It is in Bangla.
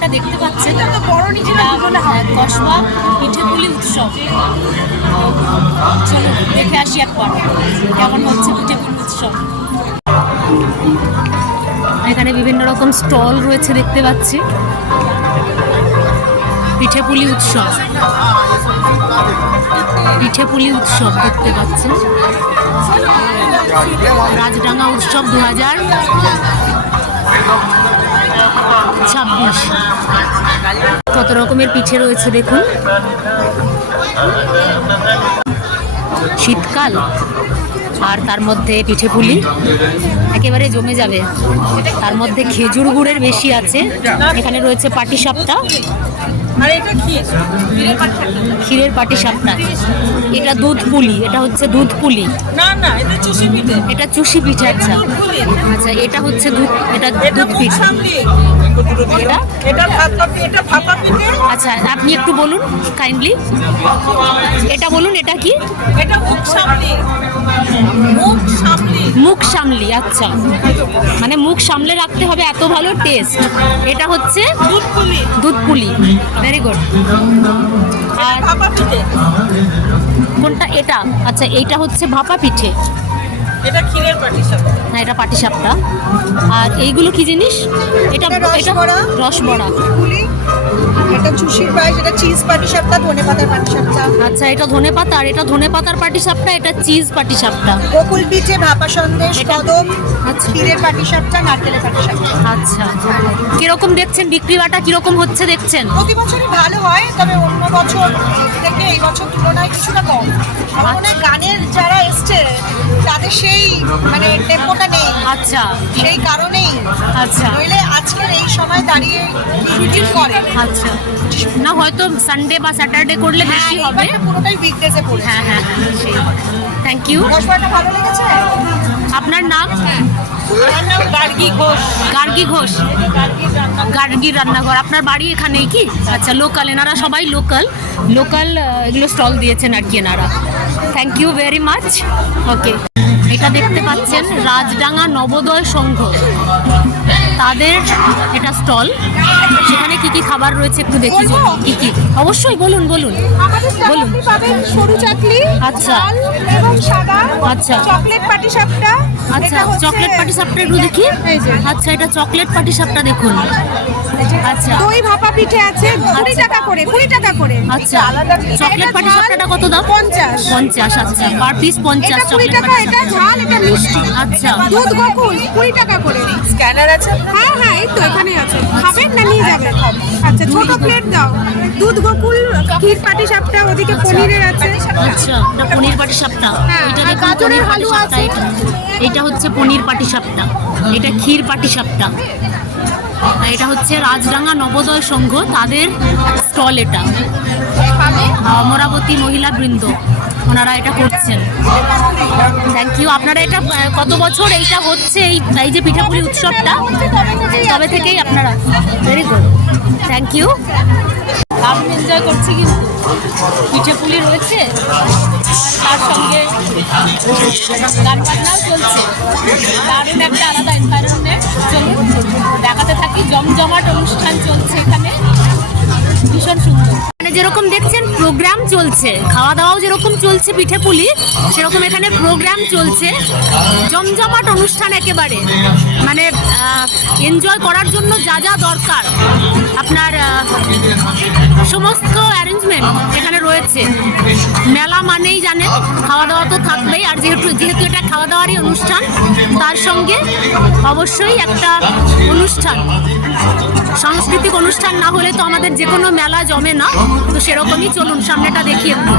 ব্যানারটা দেখতে পাচ্ছেন, কসবা পিঠেপুলি উৎসব। চলো দেখে আসি একবার কেমন হচ্ছে পিঠেপুলি উৎসব। এখানে বিভিন্ন রকম স্টল রয়েছে দেখতে পাচ্ছি। পিঠেপুলি উৎসব, পিঠেপুলি উৎসব দেখতে পাচ্ছেন। রাজডাঙ্গা উৎসব 2026। কত রকমের পিঠে রয়েছে দেখুন। শীতকাল আর তার মধ্যে পিঠেপুলি একেবারে জমে যাবে। তার মধ্যে খেজুর গুড়ের বেশি আছে। এখানে রয়েছে পাটিসাপটা, ক্ষীরের পাটিসাপটা। এটা দুধ পুলি, এটা হচ্ছে দুধ পুলি। এটা চুষি পিঠে। আচ্ছা আচ্ছা, এটা হচ্ছে দুধ, এটা দুধ পিঠে। আচ্ছা আপনি একটু বলুন কাইন্ডলি, এটা বলুন এটা কি? মুখ সামলি। আচ্ছা, মানে মুখ সামলে রাখতে হবে, এত ভালো টেস্ট। এটা হচ্ছে দুধ পুলি। Very good. আর কোনটা এটা? আচ্ছা এইটা হচ্ছে ভাপা পিঠে। এটা ক্ষীরের পাটিসাপটা। হ্যাঁ এটা পাটিসাপটা। আর এইগুলো কি জিনিস? এটা রসবড়া। এটা চুষির পায়েস, এটা চিজ পাটিসাপটা, ধনেপাতার পাটিসাপটা। আচ্ছা এটা ধনেপাতা, আর এটা ধনেপাতার পাটিসাপটা, এটা চিজ পাটিসাপটা। গোকুল পিঠে, ভাপা সন্দেশ, কদম। আচ্ছা ক্ষীরের পাটিসাপটা, নারকেলের পাটিসাপটা। আচ্ছা, কিরকম দেখছেন বিক্রি বাটা, কিরকম হচ্ছে দেখছেন? প্রতি বছরই ভালো হয়, তবে অন্য বছর থেকে এই বছর তুলনায় কিছুটা কম। আমার মনে হয় গানের যারা এসছে তাদের সেই মানে টেম্পোটা নেই। আচ্ছা সেই কারণেই। আচ্ছা নইলে আজকের এই সময় দাঁড়িয়ে শুটিং করে। আচ্ছা, না হয়তো সানডে বা স্যাটারডে করলে বেশি হবে। পুরোটাই উইকডেজে পড়ে। হ্যাঁ হ্যাঁ, সেই। Thank you. রসবড়াটা ভালো লেগেছে। আপনার নাম? আমার নাম গার্গী ঘোষ। গার্গী ঘোষ, গার্গী রান্নাঘর। আপনার বাড়ি এখানেই কি? আচ্ছা, লোকাল। এনারা সবাই লোকাল লোকাল এগুলো স্টল দিয়েছেন আর কি এনারা। Thank you very much. Okay, এটা দেখতে পাচ্ছেন রাজডাঙ্গা নবোদয় সংঘ, তাদের এটা স্টল। সেখানে কি কি খাবার রয়েছে একটু দেখি। কি কি? অবশ্যই বলুন বলুন বলুন। সরু চাকলি, আচ্ছা এবং সাদা। আচ্ছা চকলেট পাটিসাপটা। আচ্ছা, চকলেট পাটিসাপটা একটু দেখি। আচ্ছা এটা চকলেট পাটিসাপটা দেখুন। আচ্ছা দই ভাপা পিঠে আছে 20 টাকা করে, 20 টাকা করে। আচ্ছা, চকলেট পাটিসাপটাটা কত দাম? 50। 50। আচ্ছা, পার পিস 50 এটা 20 চকলেট টাকা, এটা পাটিসাপটা। ঝাল, এটা মিষ্টি। আচ্ছা, দুধ গোকুল 20 টাকা করে। স্ক্যানার আছে? হ্যাঁ হ্যাঁ, এই তো এখানেই আছে। খাবেন না নিয়ে যাবেন? আচ্ছা ছোট প্লেট দাও। দুধ গোকুল, ক্ষীর পাটিসাপটা, ওদিকে পনিরের আছে। আচ্ছা এটা পনির পাটিসাপটা। হ্যাঁ, এটা আর দেখুন গাজরের পনির হালুয়া পাটিসাপটা। আছে। এটা হচ্ছে পনির পাটিসাপটা, এটা ক্ষীর পাটিসাপটা। আর এটা হচ্ছে রাজডাঙ্গা নবোদয় সংঘ, তাদের স্টল এটা। অমরাবতী মহিলা বৃন্দ ওনারা এটা করছেন। Thank you. আপনারা এটা কত বছর এইটা হচ্ছে, এই যে পিঠাপুলি উৎসবটা? তবে থেকেই আপনারা? Very good, thank you. দারুণ এনজয় করছি, কিন্তু পিঠেপুলি রয়েছে তার সঙ্গে গান বাজনাও চলছে। দারুণ একটা আলাদা এনভায়রনমেন্ট। চলুন দেখাতে থাকি। জমজমাট অনুষ্ঠান চলছে এখানে, ভীষণ সুন্দর। মানে যেরকম দেখছেন প্রোগ্রাম চলছে, খাওয়া দাওয়াও যেরকম চলছে পিঠেপুলি, সেরকম এখানে প্রোগ্রাম চলছে। জমজমাট অনুষ্ঠান একেবারে, মানে এনজয় করার জন্য যা যা দরকার আপনার সমস্ত অ্যারেঞ্জমেন্ট এখানে রয়েছে। মেলা মানেই জানেন খাওয়া দাওয়া তো থাকবেই, আর যেহেতু এটা খাওয়া দাওয়ারই অনুষ্ঠান, তার সঙ্গে অবশ্যই একটা অনুষ্ঠান, সাংস্কৃতিক অনুষ্ঠান না হলে তো আমাদের যে কোনো মেলা জমে না। তো সেরকমই, চলুন সামনেটা দেখি একটু।